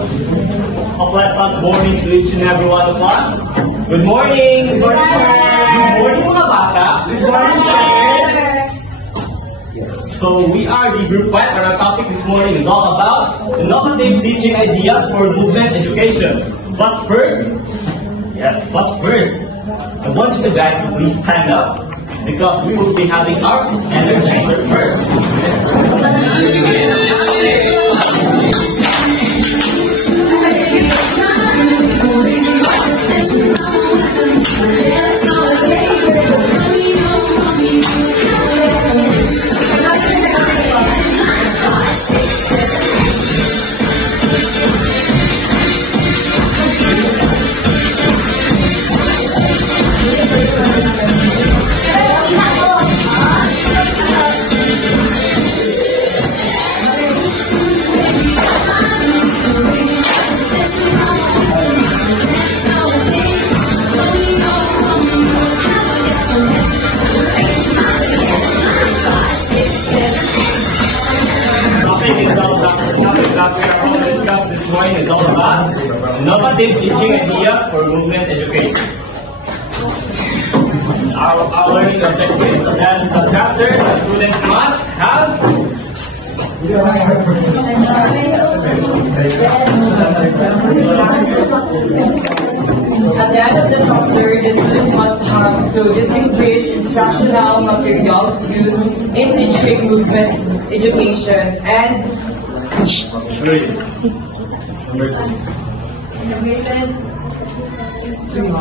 A pleasant morning to each and every one of us. Good morning! Good morning, sir! Good morning, mga bata! Good morning, sir! So, we are the Group 5 and our topic this morning is all about innovative teaching ideas for movement education. But first, I want you guys to please stand up because we will be having our energizer first. Is all about innovative teaching ideas for movement education. Our learning objectives and the chapter the students must have. At the end of the chapter, the student must have to distinguish instructional materials used in teaching movement education and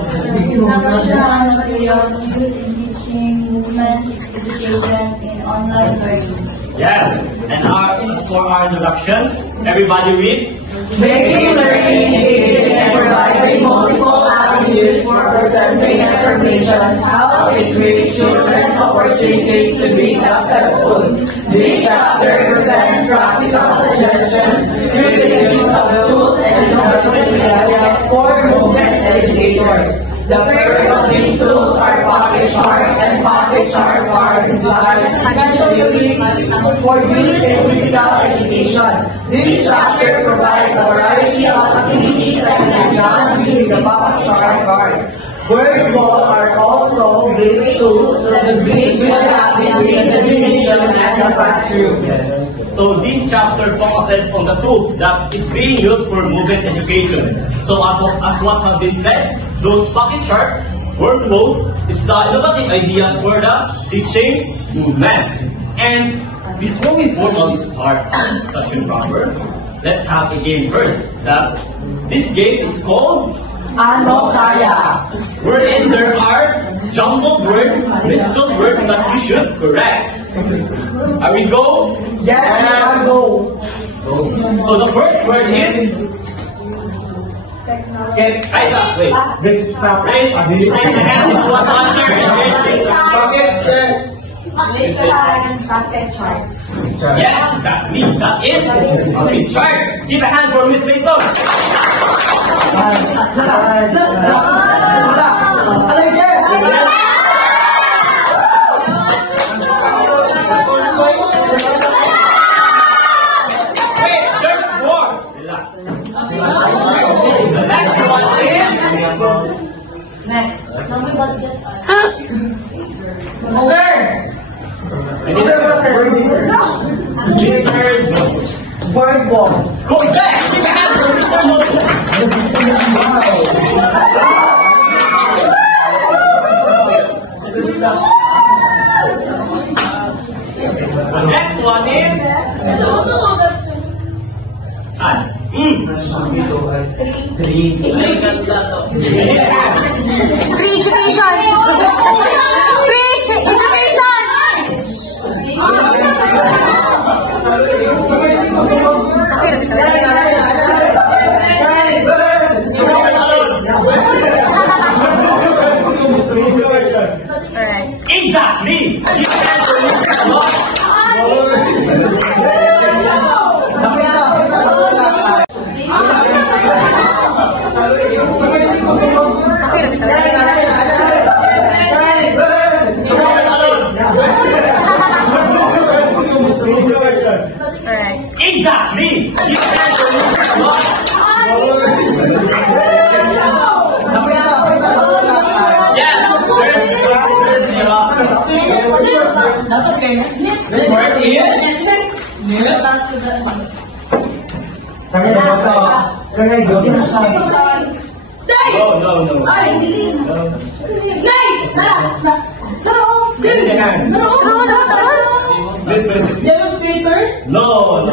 instructional materials used in teaching movement education in online learning. Yes, and for our introduction, everybody read. Making learning engaging and providing multiple avenues for presenting information help increase children's opportunities to be successful. This chapter presents practical suggestions through the use of tools and innovative methods for movement educators. The purpose of these tools are pocket charts, and pocket charts are designed especially for use in physical education. This chapter provides a variety of activities that can be done using the pocket chart cards. Word ball are also great tools to bridge the gap between the division and the classroom. So this chapter focuses on the tools that is being used for movement education. So as what has been said, those pocket charts, workflows, is the innovative ideas for the teaching movement. And before we formally start our discussion proper, let's have a game first. This game is called Ano Kaya? wherein there are jumbled words, misspelled words that you should correct. Are we go? Yes, we go. So the first word is Raisa. Wait. Raise your hand if you want to answer. Pocket charts. Yes, exactly. That is pocket charts. Give a hand for Miss Mason. Wait, there's more. Relax. The next one is Next. Sir! Mr. Word balls. Correct. Give a hand for Mr. Moto. The next one is Pre-education! Exactly. No. Ay, hindi. Nay! Demonstrator? No.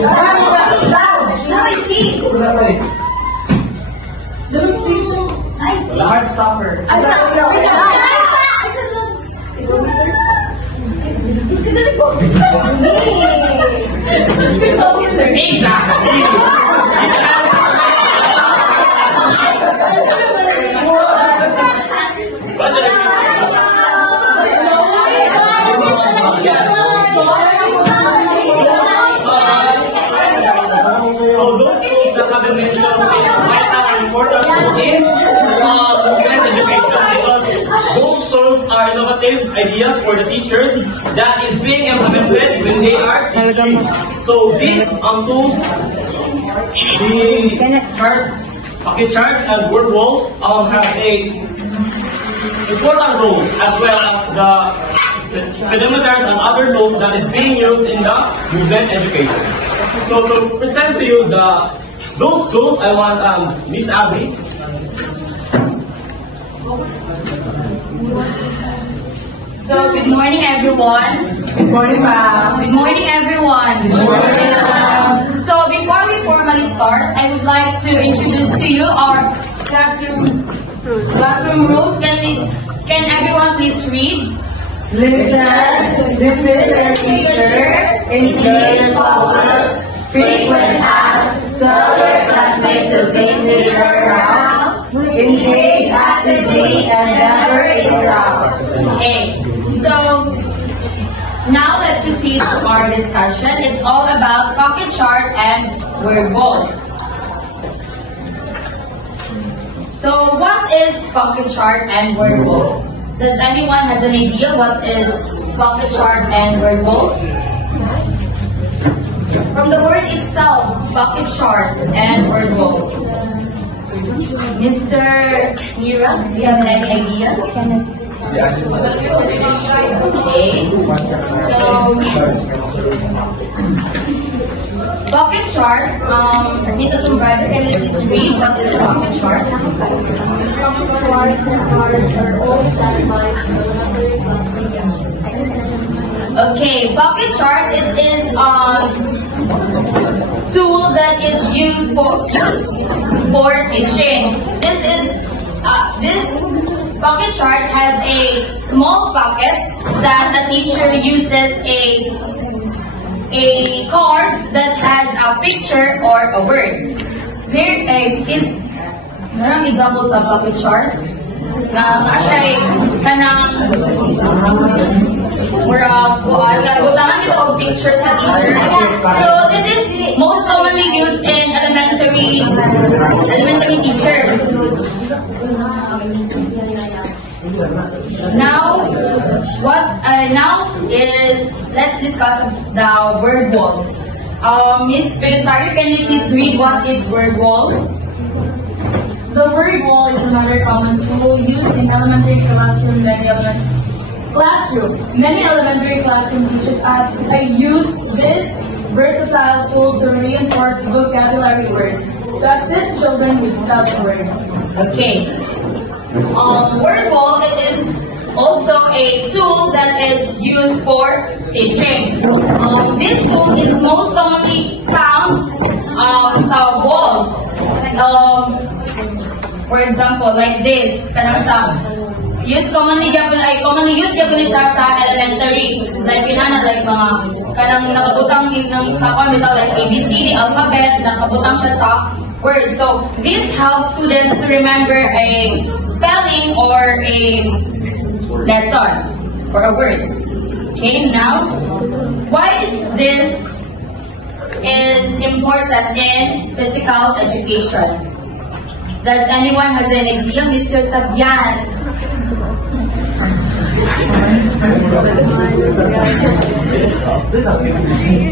Demonstrator? Heartstopper. So those tools that have been mentioned right now are important in movement education because those tools are innovative ideas for the teachers that is being implemented when they are teaching. So these tools, the pocket charts and word walls have a important role as well as the pedometers and other tools that is being used in the movement education. So to present to you those tools, I want Miss Abby. So, good morning, everyone. Good morning, ma'am. Good morning, everyone. Good morning, ma'am. So, before we formally start, I would like to introduce to you our classroom rules. Can everyone please read? Listen, this is a teacher. Engage focus. Speak when asked. Tell your classmates to sing this around. Engage actively and never interrupt. Okay. So, now let's proceed to our discussion. It's all about pocket chart and word walls. So, what is pocket chart and word walls? Does anyone has an idea what is pocket chart and word walls? From the word itself, pocket chart and word walls. Mr. Mira, do you have any idea? Okay. So, pocket chart, Mrs. Umbrella, can you please read what is pocket chart? Pocket charts and cards are all standardized elementary class. Okay, pocket chart, it is tool that is used for teaching. This pocket chart has a small pocket that the teacher uses a card that has a picture or a word. Merong examples of pocket chart na siya kanang butangan ito og picture sa teacher. So this is most commonly used in elementary teachers. Now let's discuss the word wall. Miss Belisari, can you please read what is word wall? The word wall is another common tool used in elementary classroom. Many elementary classroom teachers use this versatile tool to reinforce vocabulary words to assist children with spelled words. Okay. Word wall, it is also a tool that is used for teaching. This tool is most commonly found sa wall. For example, like this, commonly used siya sa elementary. Like like mga kanang nakabutang ng sa like ABCD alphabet, nakabutang siya sa word. So this helps students to remember a spelling or a lesson or a word. Okay, now why this is important in physical education? Does anyone has an idea, Mr. Tabian?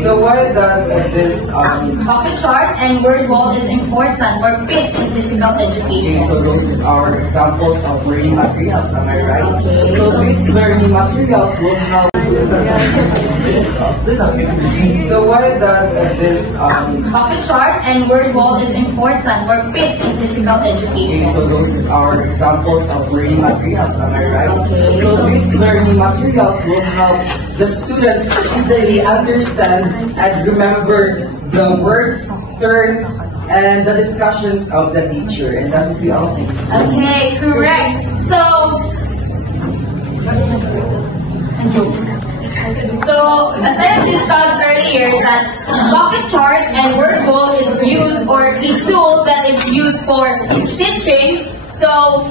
So why does this Pocket chart and word wall is important or fit in physical education? so those are examples of learning materials, am I right? Okay. So these learning materials will help So why does this Bucket chart and word wall is important or fit in physical education. so those are examples of learning materials, am I right? Okay. So these learning materials will help the students to easily understand and remember the words, terms, and the discussions of the teacher, and that would be all. Thank you. Okay, correct. So, as I have discussed earlier, that bucket chart and word wall is used, or a tool that is used for teaching. So,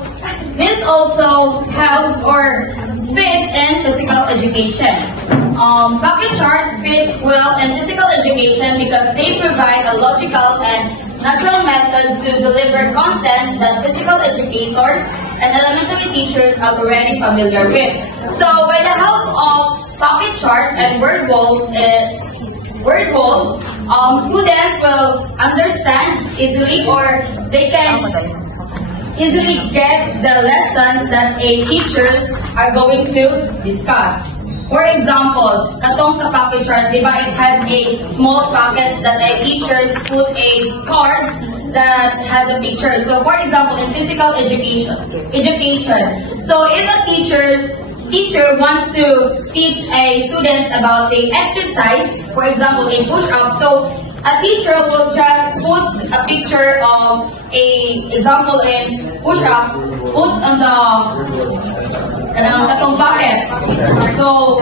this also helps or fits in physical education. Bucket chart fits well in physical education because they provide a logical and natural method to deliver content that physical educators and elementary teachers are already familiar with. So, by the help of bucket chart and word walls, students will understand easily, or they can easily get the lessons that a teachers are going to discuss. For example, katong sa bucket chart, di ba, it has a small pockets that a teachers put a cards that has a picture. So, for example, in physical education. So, if a teacher wants to teach a students about the exercise, for example, a push-up, so a teacher will just put a picture of a example in push-up, put on the katong bucket. So,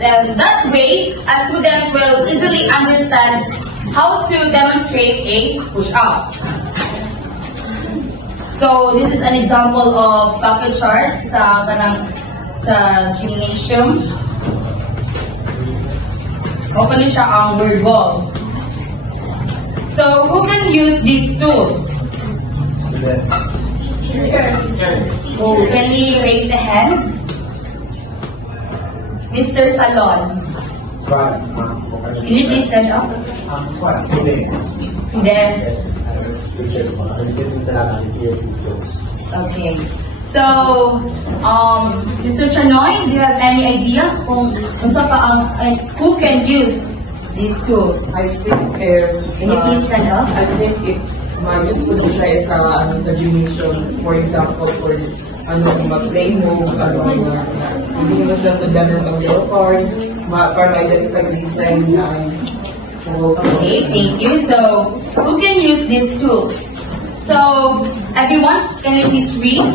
that way, a student will easily understand how to demonstrate a push-up. So, this is an example of bucket chart sa gymnasium. Open siya ang word wall. So, who can use these tools? Can you raise a hand? Mr. Salon. Can you please stand up? Students. Okay. So, Mr. Chanoy, do you have any idea kung who can use these tools? I think Can you please stand up? I think if ma-useful siya sa gymnasium, for example, for mag-play move, hindi mo siya to gather ng little card, para ma-identify the design na Okay, thank you. So, who can use these tools? So, everyone, can you please read?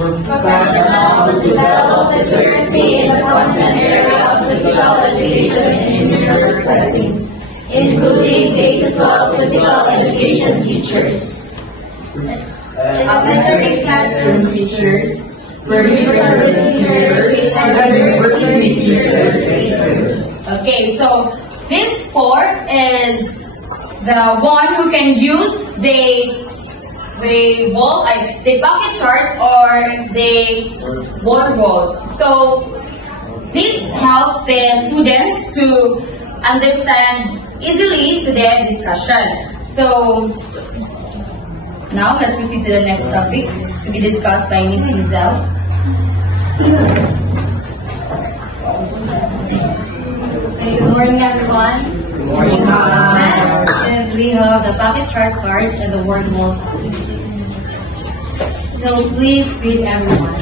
Professionals develop literacy in the content area of physical education in numerous settings, including K-12 physical education teachers, elementary classroom teachers, pre-service teachers, and university teachers. Okay, so this four is the one who can use the bucket charts or the word wall. So this helps the students to understand easily to their discussion. So now let's proceed to the next topic to be discussed by Ms. Lizelle. Good morning, everyone. Good morning. Next, we have the bucket chart cards and the word walls. So please read, everyone.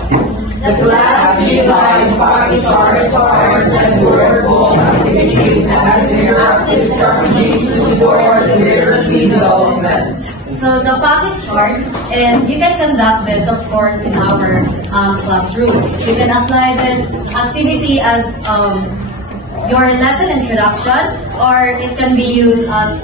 The class utilizes bucket charts, cards, and word wall activities as interactive strategies to support literacy development. So the bucket chart is, you can conduct this, of course, in our classroom. You can apply this activity as your lesson introduction, or it can be used as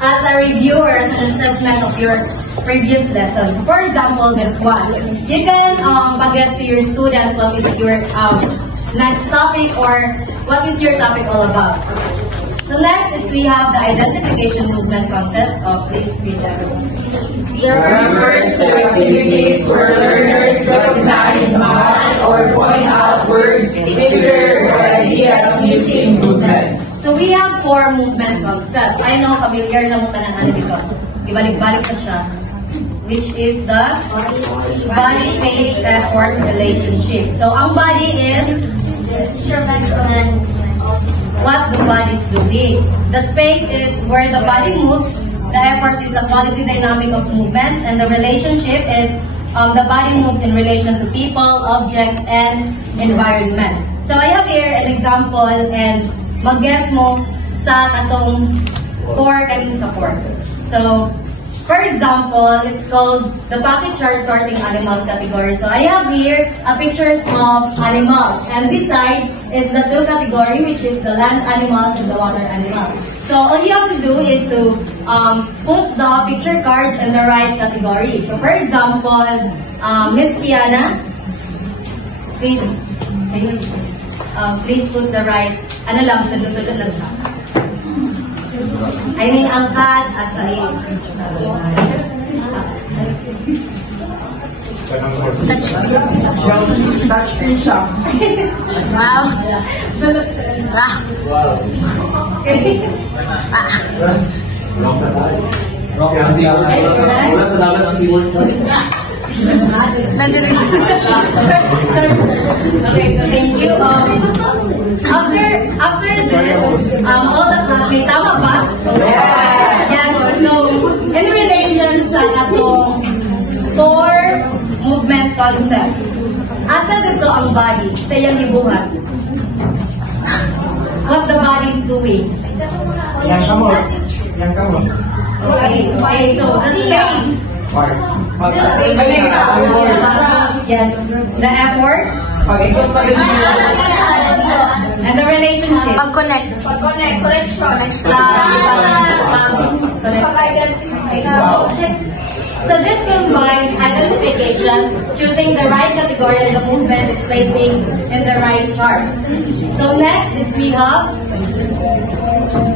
a review or as an assessment of your previous lessons. For example, this one. You can suggest to your students what is your next topic or what is your topic all about. So next is we have the identification movement concept. Please read everyone. It refers to activities where learners recognize, match, or point out words, pictures, or ideas using movement. So we have four movement concepts. I know familiar na mo tanan dito. Ibalik-balik na siya. which is the body face effort relationship. So ang body is what the body is doing. The space is where the body moves. The effort is the quality dynamic of movement, and the relationship is the body moves in relation to people, objects, and environment. So I have here an example, and mag-guess mo sa katong core kaning sa core. So, for example, it's called the bucket chart sorting animals category. So I have here a pictures of animals, and this side is the two category, which is the land animals and the water animals. So all you have to do is to put the picture cards in the right category. So for example, Miss Kiana, please put the right, ano lang, tulad lang siya. I mean, angkat as a Touchscreen siya. Okay, so thank you. After this, all the classmates, tama ba? Yes. So, in relation sa atong four movement concept, asa dito ang body sa iyang libuhan? What the body is doing? Yang kamu. Okay, so the space. Yes, the effort. And the relationship. Pag-connect. So this combines identification, choosing the right category and the movement is placing in the right chart. So next is we have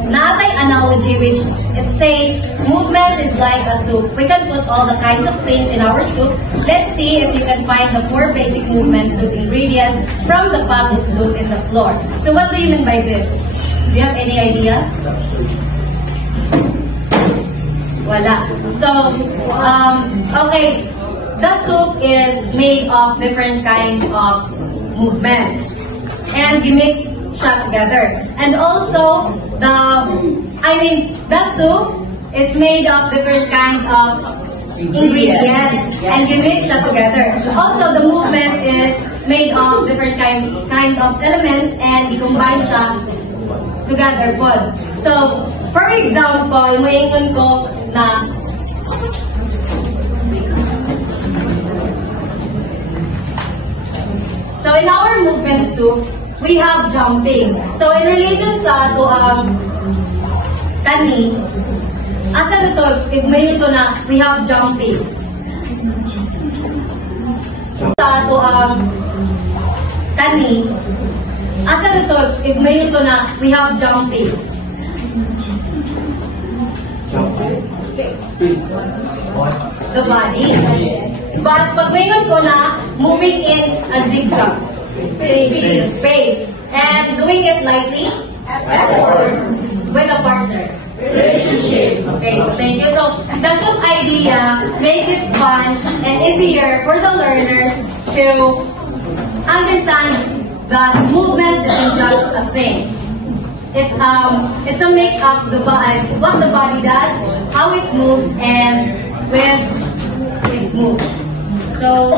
Natay analogy, which it says movement is like a soup. We can put all the kinds of things in our soup. Let's see if you can find the four basic movement soup ingredients from the pot of soup in the floor. So what do you mean by this? Do you have any idea? Wala. So, okay, the soup is made of different kinds of movements. And you mix siya together. And also, the soup is made of different kinds of ingredients. And you mix siya together. Also, the movement is made of different kinds of elements and you combine siya together po. So, for example, maingon ko na so in our movement soup, we have jumping. So in relation sa ato kani, asa dito, igmayon ko na we have jumping. Sa ato kani, asa dito, igmayon ko na we have jumping. The body. But pag mayroon ko na, moving in a zigzag. Space. And doing it lightly. Effort. With a partner. Relationships. Okay, so thank you. So, the soup idea makes it fun and easier for the learners to understand that movement isn't just a thing. It's a mix of what the body does, how it moves, and when it moves. So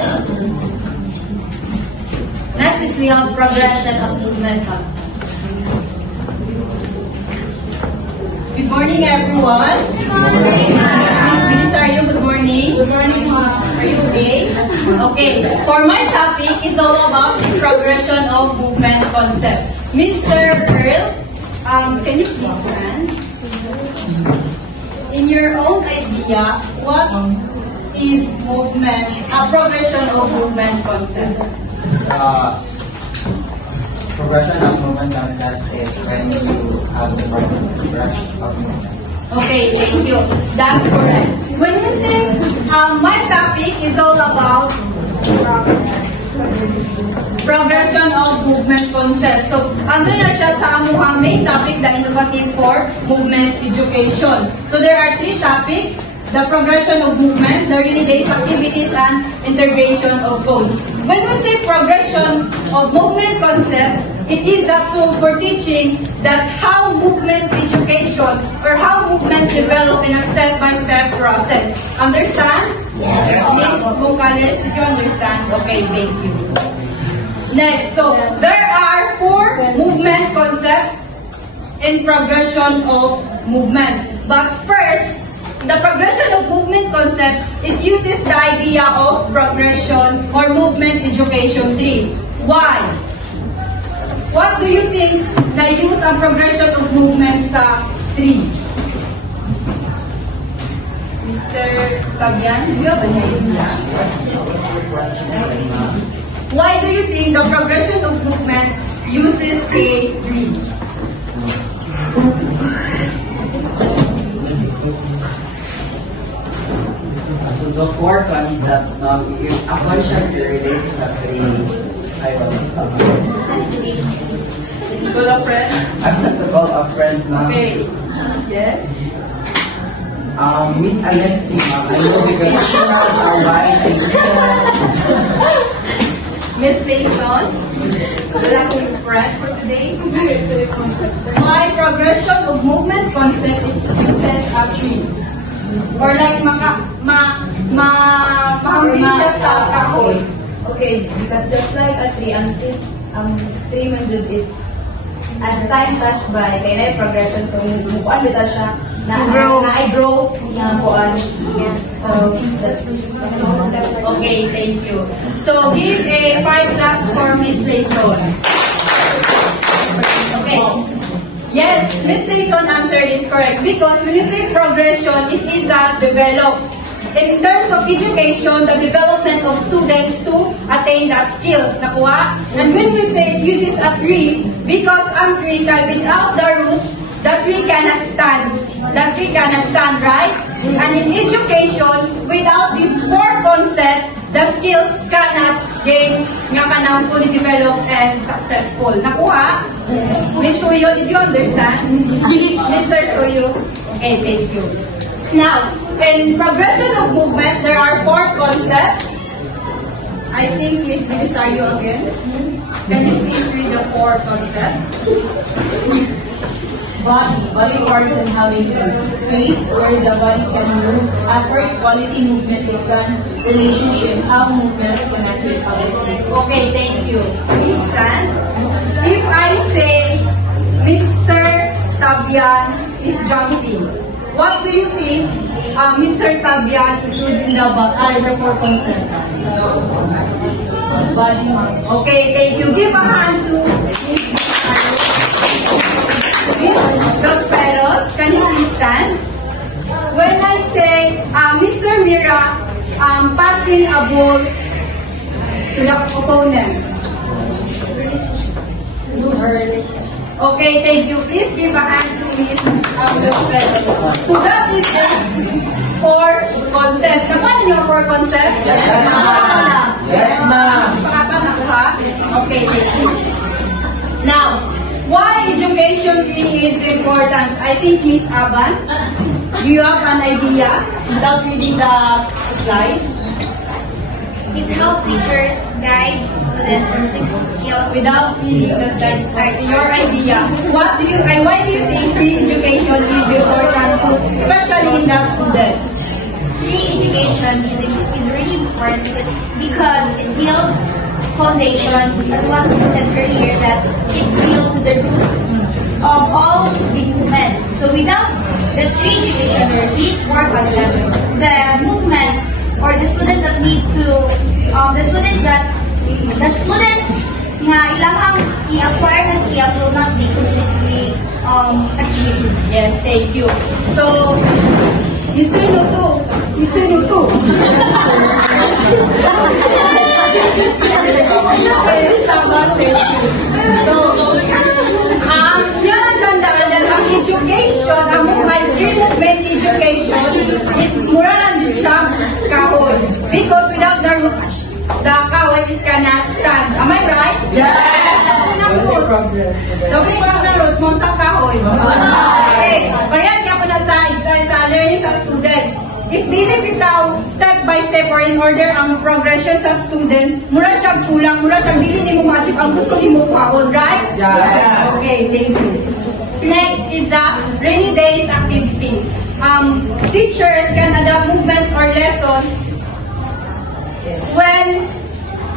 next is we have progression of movement concept. Good morning, everyone. Good morning. Miss are you? Good morning. Good morning, ma'am. Are you okay? Okay. For my topic, it's all about the progression of movement concept. Mr. Earl, can you please stand? In your own idea, what is movement, progression of movement concept? Progression of movement concept is when you have the progression of movement. Okay, thank you. That's correct. When you say, my topic is all about progression of movement concept. So, ano na siya sa amuhang main topic, the innovative for movement education. So, there are three topics. the progression of movement, the rainy days activities, and integration of goals. When we say progression of movement concept, it is a tool for teaching that how movement education or how movement develop in a step-by-step process. Understand? Yes. Miss Bungales, did you understand? Okay, thank you. Next, so there are 4 movement concepts in progression of movement. But first, the progression of movement concept, it uses the idea of progression or movement education 3. Why? What do you think na use ang progression of movement sa 3? Mr. Fabian, do you have an idea? Why do you think the progression of movement uses A3? So the 4 concepts, if a concept relates to I will Call a friend? I'm not to call a friend, ma'am. Okay. Yes? Miss Alexi, ma'am, I know because she has our right. Miss Mason? Wala akong friend for today. My progression of movement concept is uses a tree. Or like mahambing siya sa kahoy. Okay, because just like a tree, tree method is as time pass by, kaya na progression, so mukuan bitaw siya na-grow na kuan. Yes. So, Okay, thank you. So, give a 5 claps for Miss Layson. Okay. Yes, Miss Layson answered is correct because when you say progression, it is a develop. In terms of education, the development of students to attain the skills. Nakuha? And when we say it uses a tree, because a tree can without the roots, the tree cannot stand. The tree cannot stand, right? And in education, without these 4 concepts, the skills cannot gain nga kanang fully developed and successful. Nakuha? Miss Suyo, did you understand? Mr. Suyo? Okay, thank you. Now, in progression of movement, there are 4 concepts. I think Miss Belisario again. Can you please read the 4 concepts? body parts and how they move. Space where the body can move. Effort, quality movement is done. Relationship, how movements connect with other people. Okay, thank you. Please stand. If I say Mr. Tabian is jumping, what do you think Mr. Tabian includes in the 4 concepts? Body. Okay, thank you. Give a hand to Miss Dos Peros. Can you please stand? When I say Mr. Mira passing a ball to the opponent. Okay, thank you. Please give a hand to Miss Dos Peros. So that is the 4 concept. Nakuha niyo 4 concept? Yes, ma'am. Yes, ma'am. Pakapat nakuha? Okay, thank you. Now, why education really is important? I think Miss Aban, do you have an idea without reading the slide? It helps teachers guide students from simple skills Without reading the slide, your idea. What do you and why do you think free education is important, especially in the students? Free education is really important because it builds foundation, as what we said earlier, that it builds the roots of all the movements. So without the free education or these 4 concepts, the movement or the students that need to, the students nga ilang i-acquire na skills will not be completely achieved. Yes, thank you. So, Mr. Luto. So, yan ang tandaan na ang education, ang movement education is mura lang siya kahoy. Because without the roots, the kahoy is cannot stand. Am I right? Yes! Dapat ko ng roots mo sa kahoy. Okay. Parehas ka po na sa learning sa students. if dili bitaw step by step or in order ang progression sa students, mura siya kulang, mura siya dili nimo ma-achieve ang gusto nimo kaon, right? Yes. Okay, thank you. Next is the rainy days activity. Teachers can adapt movement or lessons when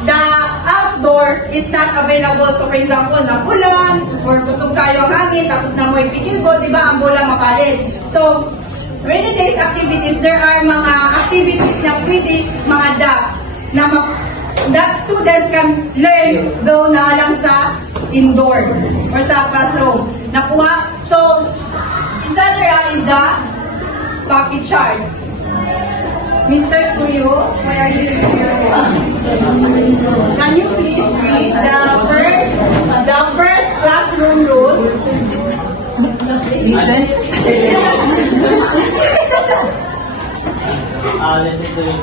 the outdoor is not available. So for example, napulan or kusog kayo ang hangin, tapos na mo ipikilbo, di ba, ang bola mapalit. So, rainy days activities, there are mga activities na pwede ma-adapt that students can learn though na lang sa indoor or sa classroom. Nakuha? So, isa is the pocket chart. Mr. Suyo, why are you here? Can you please read the first classroom rules? Listen. Listen to me.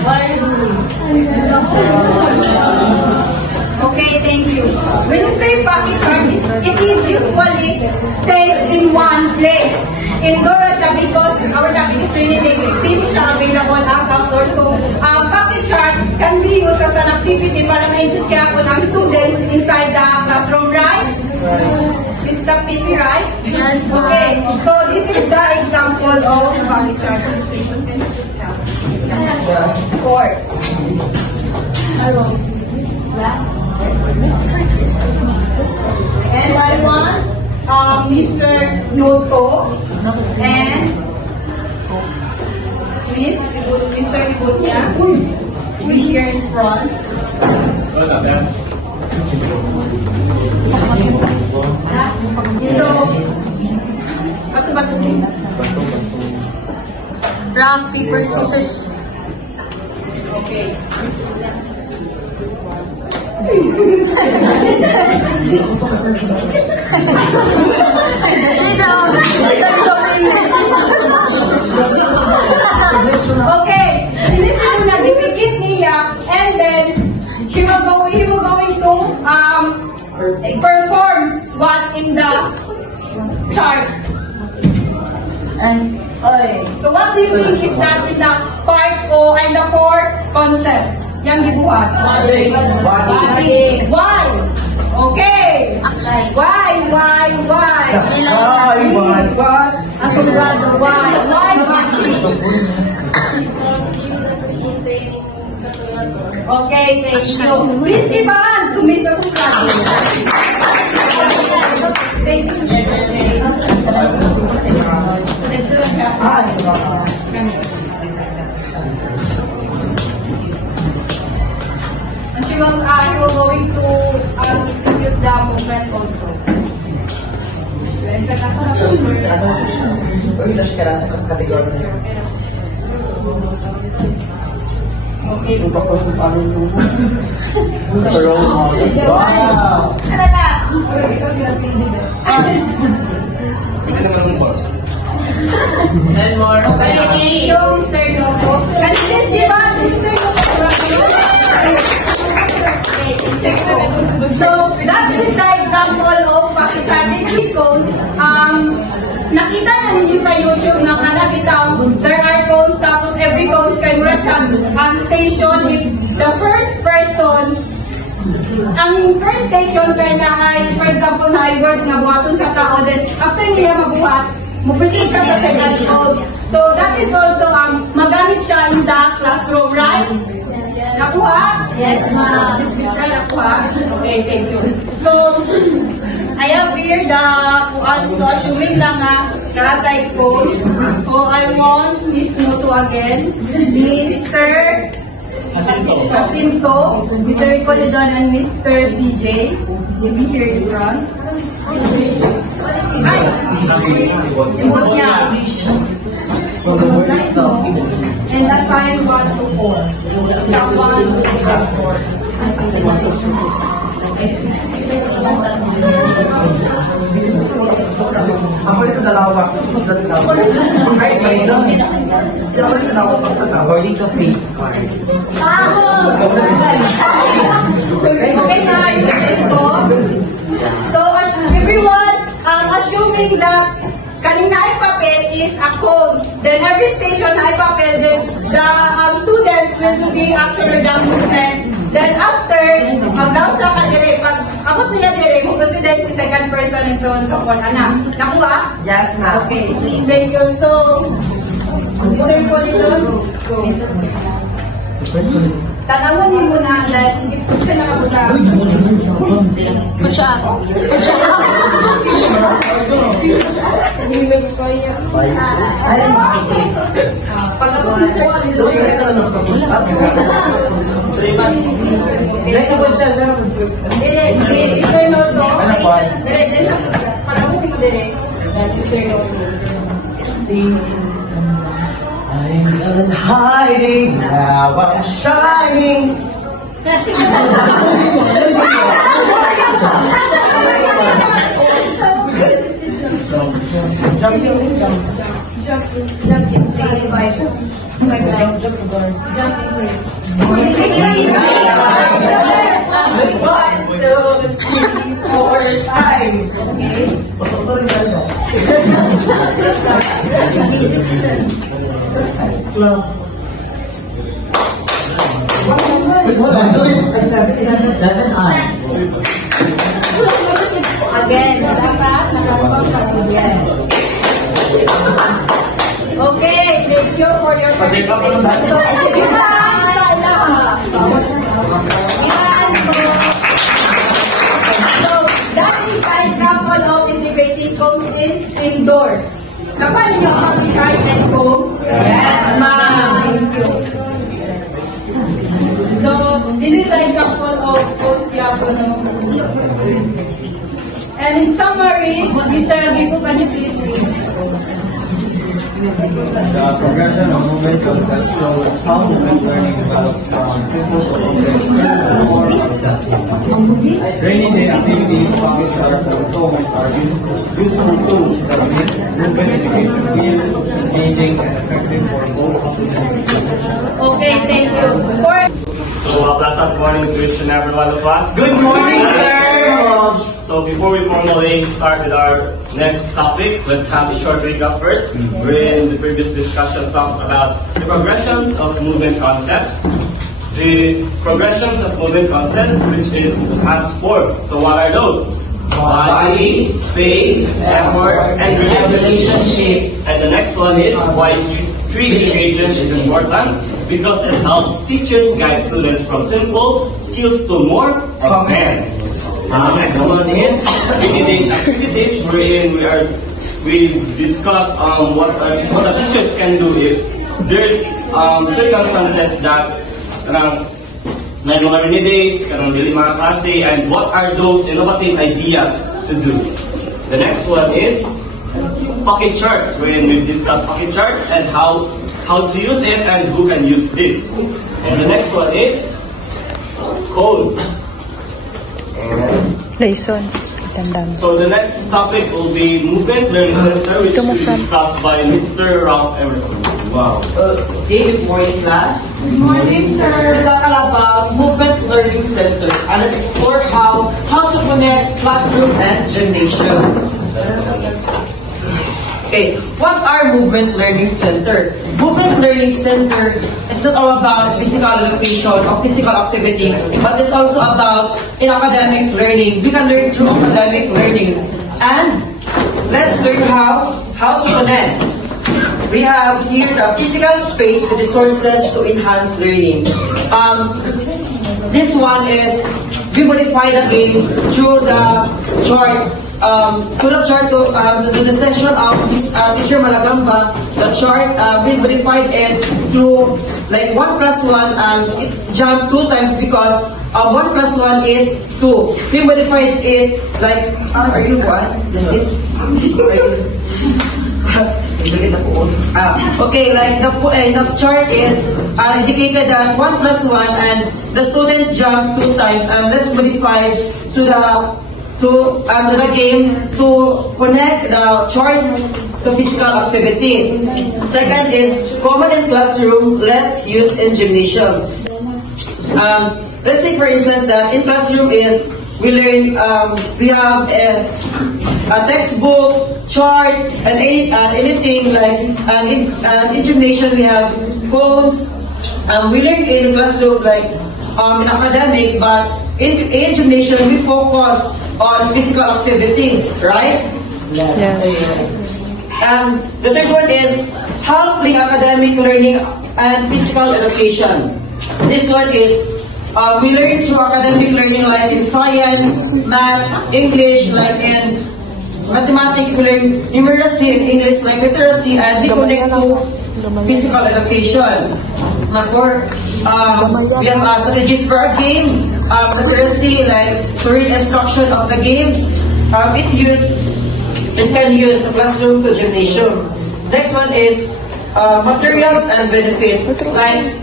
What are you doing? Okay, thank you. When you say pocket chart, it is usually stays in one place. Indoor siya because our topic is really big. Hindi siya available outdoor. So, pocket chart can be used as an activity para ma-enjoy kaya po ng students inside the classroom, right? Is that PP, right? Yes, Okay, so this is the example of pocket chart. Of course. And I want Mr. Noto and Miss Mr. Ibutia be here in front. So, bato-bato. Rock, paper, scissors. Okay. Okay, this is nag-ipikit niya, and then he will going to perform what in the chart. And, So what do you think is that in the part O and the fourth concept? Yang dibuhat. Body. Why? Okay. Why? Asombrado. Why body? Okay, thank you. Please give a hand to Mr. Sukrado. Thank you. And she will going to execute the movement also. Okay. wow! And more. Okay, thank you, Mr. Noto. And please give us Mr. Noto. So, that is the example of pocket-charted cones. Nakita na ninyo sa YouTube na there are cones, tapos every cones kay mura siya station with the first person. Ang first station kay na ay, for example, na ay words na buhaton sa tao, then after niya mabuhat, mag-proceed siya sa second code. So that is also magamit siya in the classroom, right? Nakuha? Yes, ma'am. Nakuha? Okay, thank you. So, I have here the so assuming lang type codes. So I want Miss Moto again, Mr. Jacinto, Mr. Ricolidon, and Mr. CJ will be here in front. And assign 1 to 4. 1 to 4. Ako rin dalawa. According to face card. Okay, so everyone, assuming that kanina ay papel is a code. Then every station na ipapel, then the students will do the action or the movement. Then after, pag-down sa kadire, pag abot nila dire, mo president si second person and so on so forth. Anak, nakuha? Yes, ma'am. Okay, thank you. So, Sir Polito, tanawin niyo muna dahil hindi po siya nakabuta. Pag-abot ni Sir Polito, I'm done hiding, now I'm shining. Again, okay, thank you for your participation. So, that is an example of integrating codes indoor. Kapag niyo ang chart and codes? Yes, ma'am. Thank you. So, this is an example of codes diagonal. And in summary, Mr. Aguipo, can you please read? The progression of movement concept shows how movement learning develops from simple to complex. Rainy day activities, pocket charts, and moments are useful tools that make movement education feel engaging and effective for both students. Okay, thank you. So, pleasant morning to each and every one of us. Good morning, sir. So, before we formally start with our next topic, let's have a short recap first. Wherein the previous discussion talks about the progressions of movement concepts. The progressions of movement concept, which has four. So, what are those? Body, space, effort, and relationships. And the next one is why 3D agent is important, because it helps teachers guide students from simple skills to more advanced. The next one is activities wherein we discuss what the teachers can do if there's circumstances that may mga rainy days, karang dili mga klase, and what are those innovative ideas to do. The next one is pocket charts, wherein we discuss pocket charts and how to use it and who can use this. And the next one is codes. Lesson. So the next topic will be movement learning center, which will be discussed by Mr. Ralph Emerson. Wow. Good morning, class. Good morning, sir. Let's talk about movement learning center and let's explore how to connect classroom and gymnasium. Okay, what are movement learning center? Movement learning center is not all about physical education or physical activity, but it's also about in academic learning. We can learn through academic learning. And let's learn how to connect. We have here the physical space with resources to enhance learning. This one is we modify the game through the chart. To the section of Teacher Malagamba, the chart, we modified it through like 1 plus 1, it jumped 2 times because 1 plus 1 is 2. We modified it like, are you what? Just it? Okay, like the chart is indicated that 1 plus 1 and the student jumped 2 times, and let's modify to the game to connect the chart to physical activity. Second is common in classroom, let's use in gymnasium. Let's say for instance that in classroom is we learn, we have a textbook, chart, and anything like an information. We have phones. We learn in the classroom like in academic, but in education we focus on physical activity, right? The third one is helping academic learning and physical education. This one is we learn through academic learning like in science, math, English, like in mathematics, we learn numeracy in English like literacy, and we connect to physical education. Number we have strategies for a game, literacy like to read instruction of the game. It can use a classroom to gymnasium. Next one is materials and benefit. Like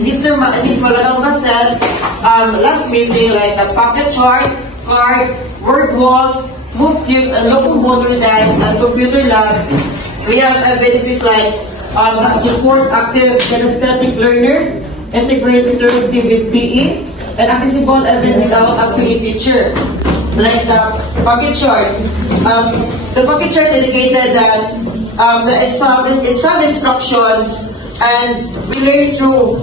Mr. Malalamba said last meeting, like a pocket chart, cards, word walls, move cubes, and locomotor dice, and computer labs. We have benefits like that supports active kinesthetic learners, integrated literacy with PE, and accessible even without a PE teacher. Like the pocket chart. The pocket chart indicated that it's some instructions, and we learn through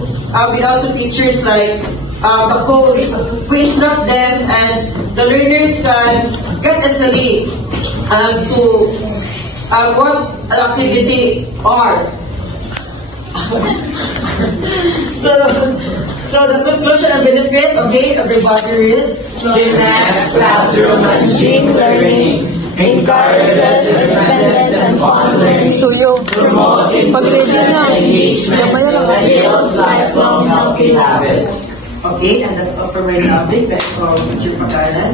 without the teachers like the codes. We instruct them, and the learners can get easily to what the activity are. So the conclusion and benefit, okay, everybody read. Enhanced classroom and team learning encourages independence and fun learning, promotes inclusion and engagement, and builds lifelong healthy habits. Okay, and that's all for my topic. Back from Teacher Pagalan.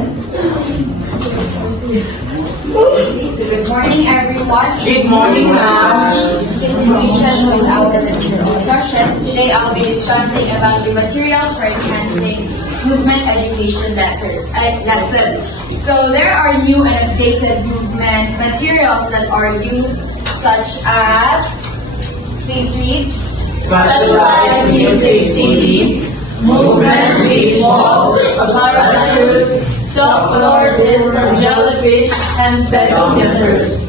Good morning, everyone. Good morning, ma'am. Continuation with our discussion. Today I'll be discussing about the materials for enhancing movement education lesson. So there are new and updated movement materials that are used, such as, please read, Specialized music CDs, movement visuals, apparatus, soft floor discs from jellyfish, and pedometers.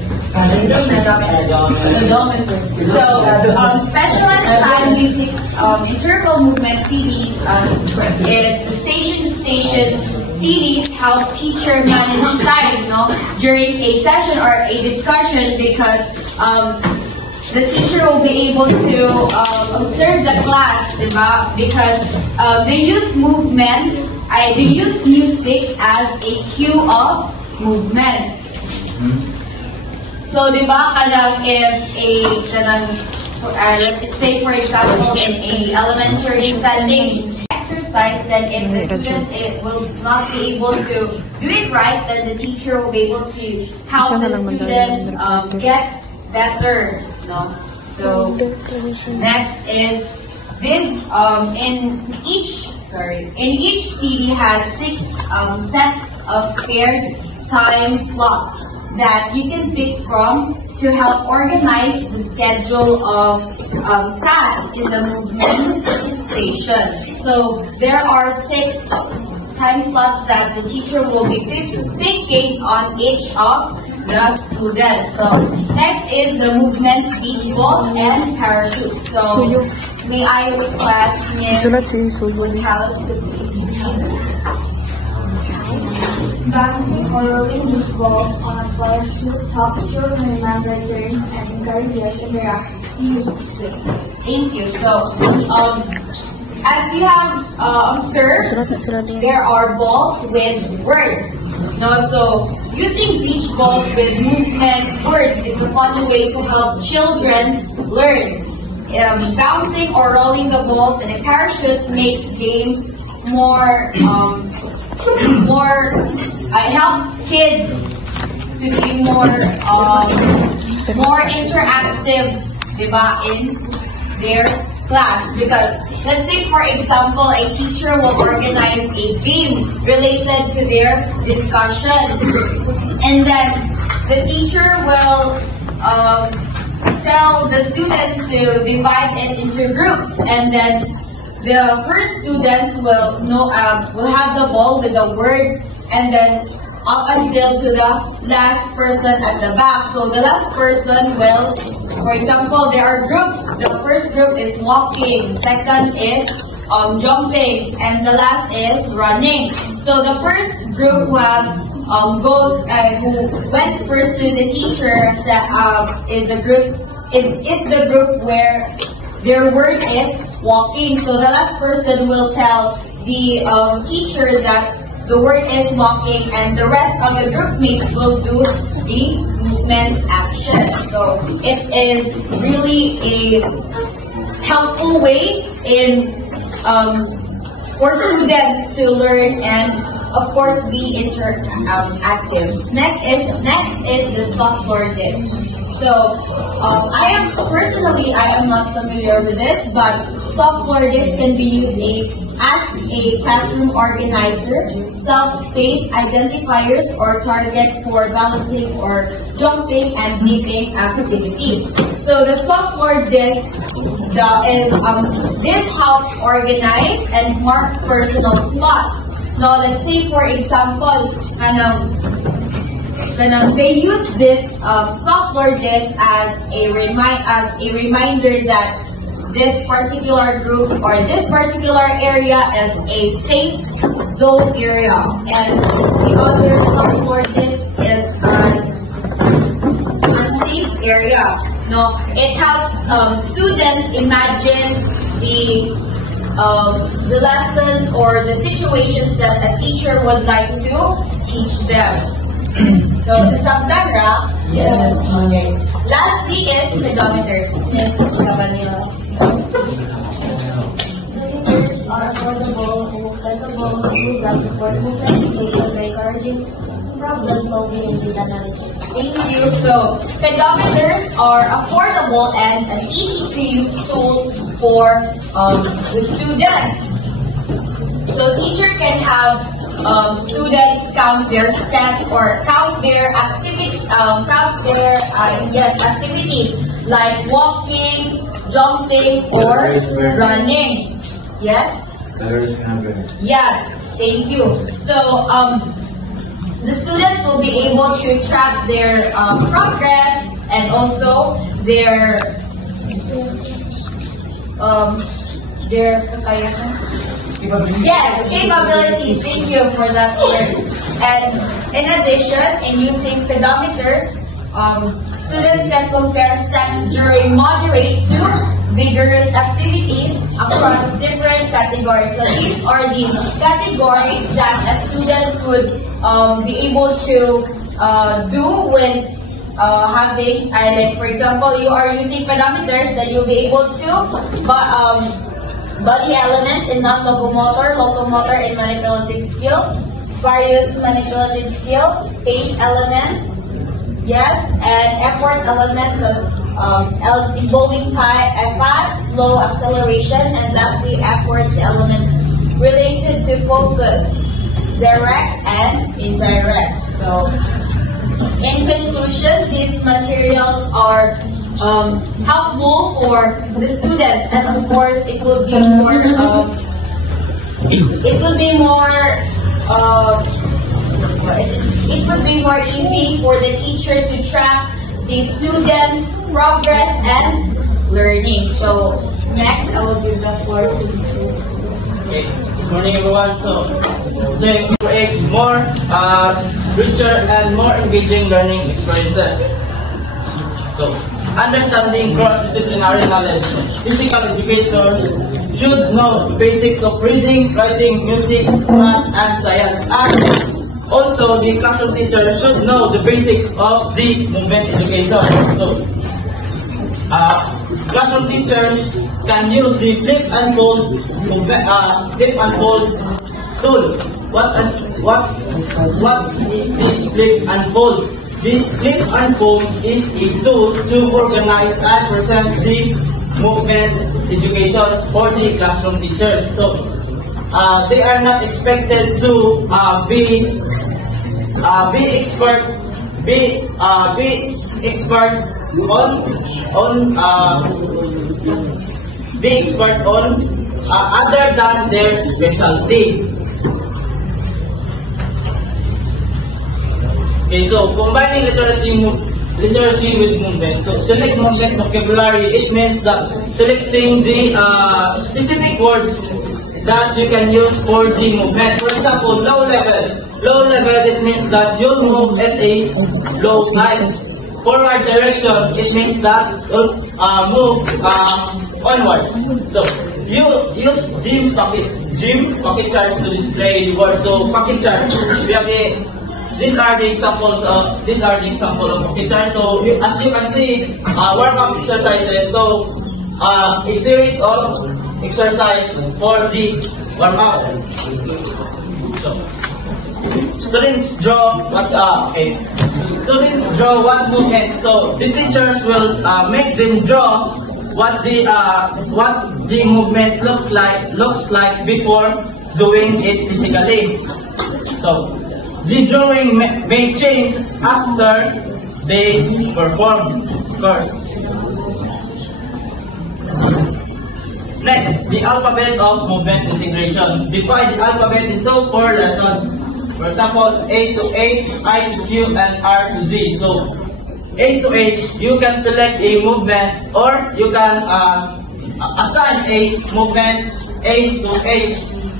So, specialized time music interval movement CDs is the station-to-station CDs help teacher manage time, during a session or a discussion, because the teacher will be able to observe the class, diba? Because they use movement, they use music as a cue of movement. So, diba, let's say for example, in a elementary setting, exercise, then if the student will not be able to do it right, then the teacher will be able to help the student get better. So next is this. In each CD has 6 sets of paired time slots that you can pick from to help organize the schedule of tasks in the movement station. So there are 6 time slots that the teacher will be picking on each of the students. So next is the movement beach balls and parachute. So may I request Ms. Gonzalez to please read. Balancing or rolling beach balls on a parachute helps children remember turns and encourages interactive use. Thank you. So as you have observed, there are balls with words. So using beach balls with movement words is a fun way to help children learn. Bouncing or rolling the balls in a parachute makes games more helps kids to be more interactive, diba, in their class. Because let's say, for example, a teacher will organize a game related to their discussion, and then the teacher will tell the students to divide it into groups, and then the first student will have the ball with the word, and then up until to the last person at the back. So the last person will, for example, there are groups. The first group is walking, second is jumping, and the last is running. So the first group who have who went first to the teacher is the group where their word is walking. So the last person will tell the teacher that the word is walking, and the rest of the group mates will do the movement action. So it is really a helpful way for students to learn and, of course, be interactive. Next is the software disc. So I am not familiar with this, but software disc can be used as a classroom organizer, self-space identifiers, or target for balancing or jumping and leaping activities. So the software disc this helps organize and mark personal spots. Now let's say, for example, they use this software disc as a reminder that this particular group or this particular area is a safe zone area, and the other software disc is an unsafe area. No, it helps students imagine the lessons or the situations that a teacher would like to teach them. So, Samdara? Yes. Okay. Lastly is pedometers. Yes, Cabanilla. Pedometers are affordable and accessible tools that support movement education by encouraging problem solving and data analysis. Thank you. So, pedometers are affordable and an easy-to-use tool for the students. So, teacher can have students count their steps or count their activities, activities like walking, jumping, or running. Yes. Yes. Thank you. So, the students will be able to track their progress and also their kakayahan. Yes, capabilities. Thank you for that word. And in addition, in using pedometers, students can compare steps during moderate to vigorous activities across different categories. So these are the categories that a student would be able to do when having, like for example, you are using pedometers, then you'll be able to body elements in non-locomotor, locomotor and manipulative skills, various manipulative skills, pace elements, yes, and effort elements of involving fast, slow acceleration, and lastly effort elements related to focus, direct and indirect. So, in conclusion, these materials are helpful for the students, and of course, it will be more easy for the teacher to track the students' progress and learning. So, next, I will give the floor to Okay. Good morning, everyone. So, today we create more richer and more engaging learning experiences. So, understanding cross-disciplinary knowledge. Physical educators should know the basics of reading, writing, music, math, and science. And also, the classroom teacher should know the basics of the movement education. So, classroom teachers can use the flip and fold tool. What is this flip and fold? This flip and fold is a tool to organize and present the movement education for the classroom teachers. So they are not expected to be expert on other than their specialty. Okay, so combining literacy with movement. So select movement vocabulary. It means that selecting the specific words that you can use for the movement. For example, low level. Low level, it means that you move at a low height. Forward direction, it means that you move onward. So you use gym pocket charts to display the words. So pocket charts, we have these are the examples of pocket charts. So as you can see, warm-up exercises. So a series of exercise for the warm-up. So students draw what students draw one movement. So the teachers will make them draw what the movement looks like before doing it physically. So the drawing may change after they perform. First. Next, the alphabet of movement integration. Divide the alphabet into 4 lessons. For example, A to H, I to Q, and R to Z. So, A to H, you can select a movement, or you can assign a movement A to H,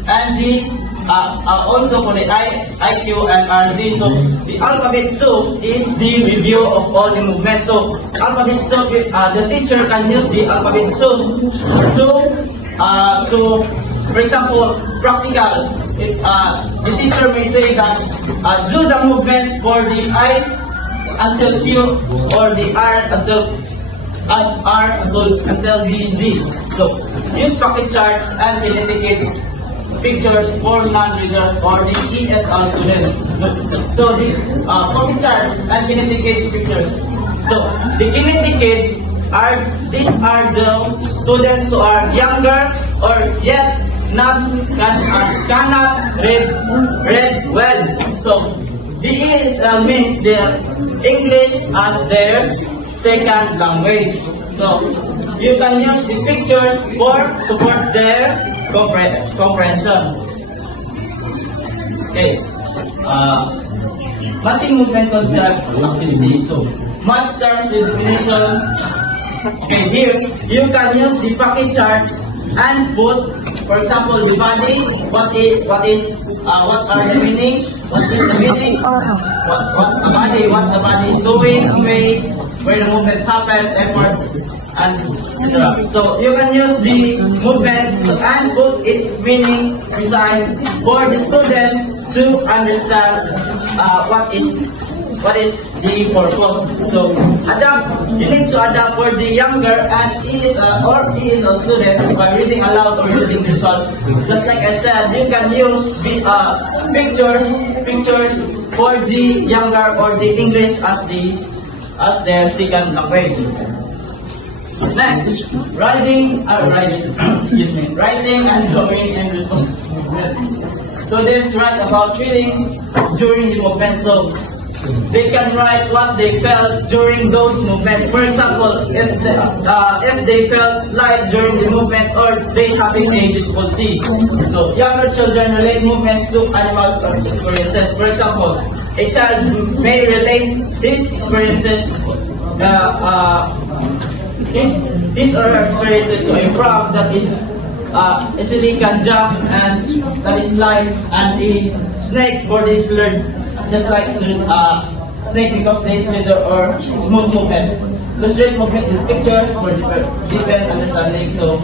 and the also for the I, Q, and R, Z. So the alphabet soup is the review of all the movements. So alphabet soup, the teacher can use the alphabet soup to for example, practical. The teacher may say that do the movements for the I until Q, or the R until the Z. So use pocket charts and indicate pictures for non-readers or the ESL students. So the pocket charts and kinetic kids pictures. So the kinetic kids these are the students who are younger or yet cannot read well. So the ESL means the English as their second language. So you can use the pictures for support their comprehension. Okay. Matching movement concept activity. So match starts with definition. Okay, here you can use the pocket charts and put, for example, the body. What are the meaning? What is the meaning? What the body is doing, space, where the movement happens, effort, and etc. So you can use the movement and put its meaning beside for the students to understand what is the purpose. So you need to adapt for the younger and ESL students by reading aloud or using visuals. Just like I said, you can use the pictures for the younger or the English as their second language. Next, writing and drawing and responsibility. Students write about feelings during the movement, so they can write what they felt during those movements. For example, if they felt light during the movement or they having a difficulty. So younger children relate movements to animals or experiences. For example, a child may relate his experiences his or her experiences to a frog that is easily can jump and that is light, and a snake for this learn just like snake because they is leader or smooth movement. Illustrate movement in pictures for deeper understanding. So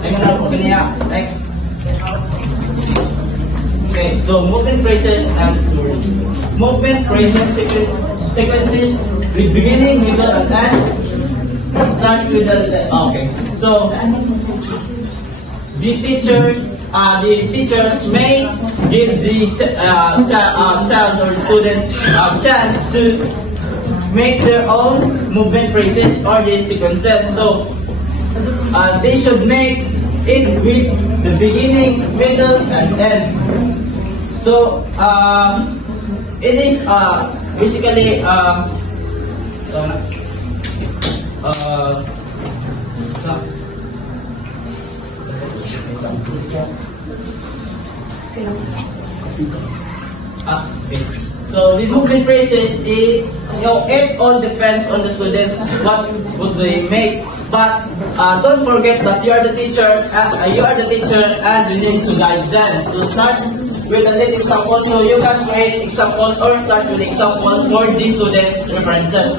I'm gonna put it next. Okay, so movement phrases and stories. Movement phrases sequences with beginning, middle, and end. Start with the okay. So the teachers may give the child or students a chance to make their own movement phrases or the sequences. So they should make it with the beginning, middle, and end. So it is basically Okay. So the movement phrases, it all depends on the students what would they make. But don't forget that you are the teacher, and you need to guide them. To start with a little example, so you can create examples or start with examples for the students' references.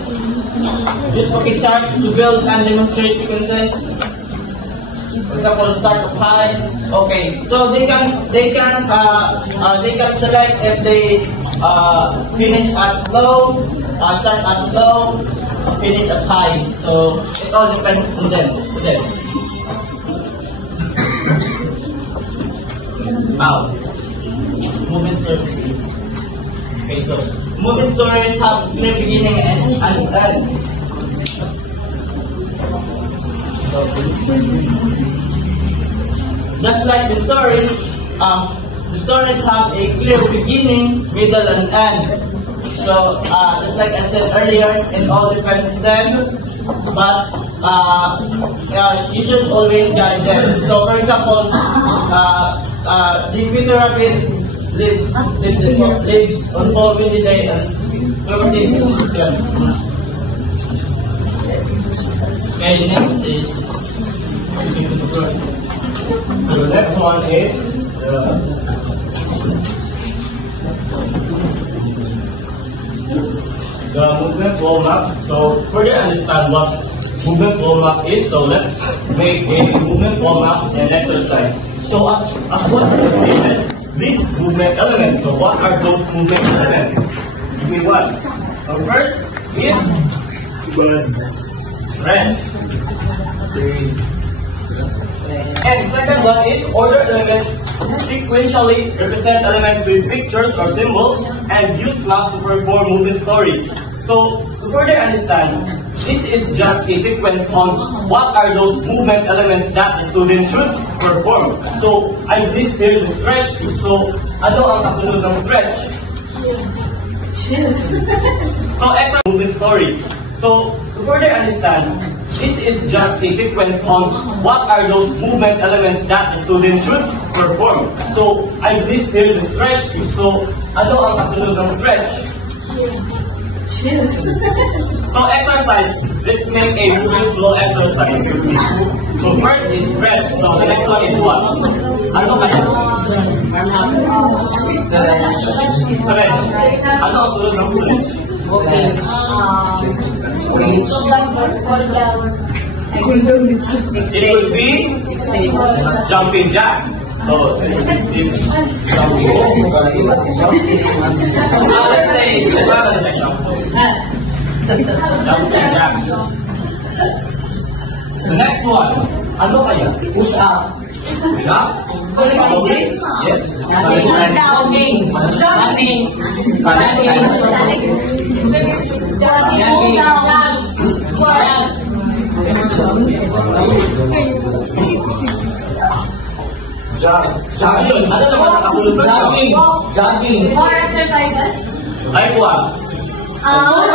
Use pocket charts to build and demonstrate sequences. For example, start of high. Okay, so they can select if they finish at low, start at low, finish at high. So it all depends on them. Now, movement stories. Okay, so movement stories have clear beginning and end. Just like the stories have a clear beginning, middle, and end. So, just like I said earlier, it all depends on them, but you should always guide them. So, for example, the Peter Rabbit lives on 4 windy day and 13 season. Okay, next is the next one is the movement flow map. So further understand what movement flow map is, so let's make a movement flow map and exercise. So as what is stated, these movement elements, so what are those movement elements? Give me one. So first is stretch. And second one is order elements sequentially represent elements with pictures or symbols and use maps to perform movement stories. So to further understand, this is just a sequence on what are those movement elements that the student should perform. So I list here the stretch. So ano ang kasunod ng stretch? So extra movement stories. So to further understand, this is just a sequence on what are those movement elements that the student should perform. So I list here the stretch. So ano ang kasunod ng stretch? So exercise, let's make a movement flow exercise. So first is stretch. So the next one is what? Ano kaya? Stretch. Ano ang sunod ng stretch? It will be jumping jacks. So it's jumping. Let's say jumping jacks. The next one, ano kaya? Push up. Push up? Yes. Downing. Jogging. Ano naman ang kasunod ng jogging? Jogging. More exercises. Like what? Ano?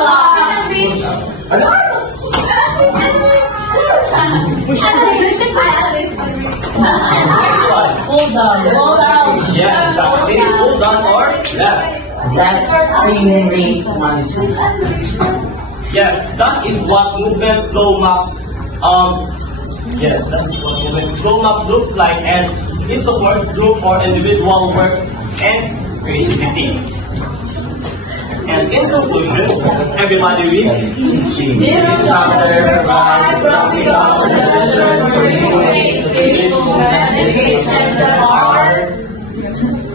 Next one. Hold down. Yeah, exactly. Hold down or left. That's clean rate management. Yes, that is what movement flow maps. Yes, that's what movement flow maps looks like, and it supports group or individual work and creativity. And in conclusion, everybody read. This chapter provides practical suggestions for new ways to teach movement education that are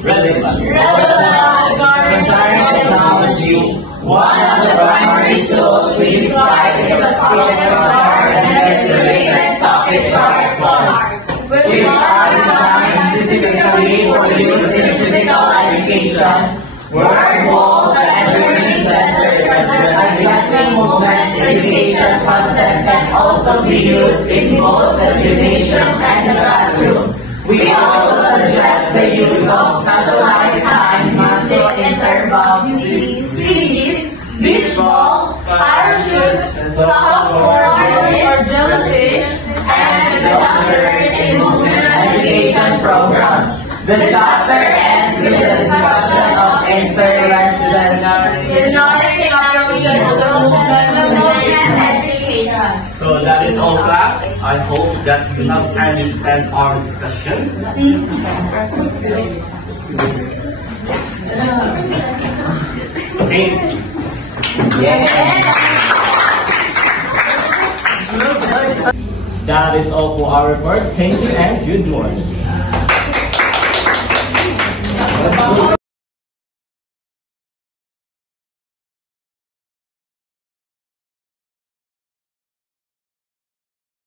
relevant to current technology. One of the primary tools we describe is the pocket chart and its related pocket chart forms, which are designed specifically for use in physical education, word walls, and learning centers. Addressing movement education content can also be used in both the gymnasium and the classroom. We also suggest the use of specialized time music intervals, CDs, beach balls, parachutes, soft rollers or jellyfish, and the others in movement education programs. The chapter ends with the discussion of interdisciplinary So that is all, class. I hope that you have understand our discussion. Okay. That is all for our report. Thank you and good morning.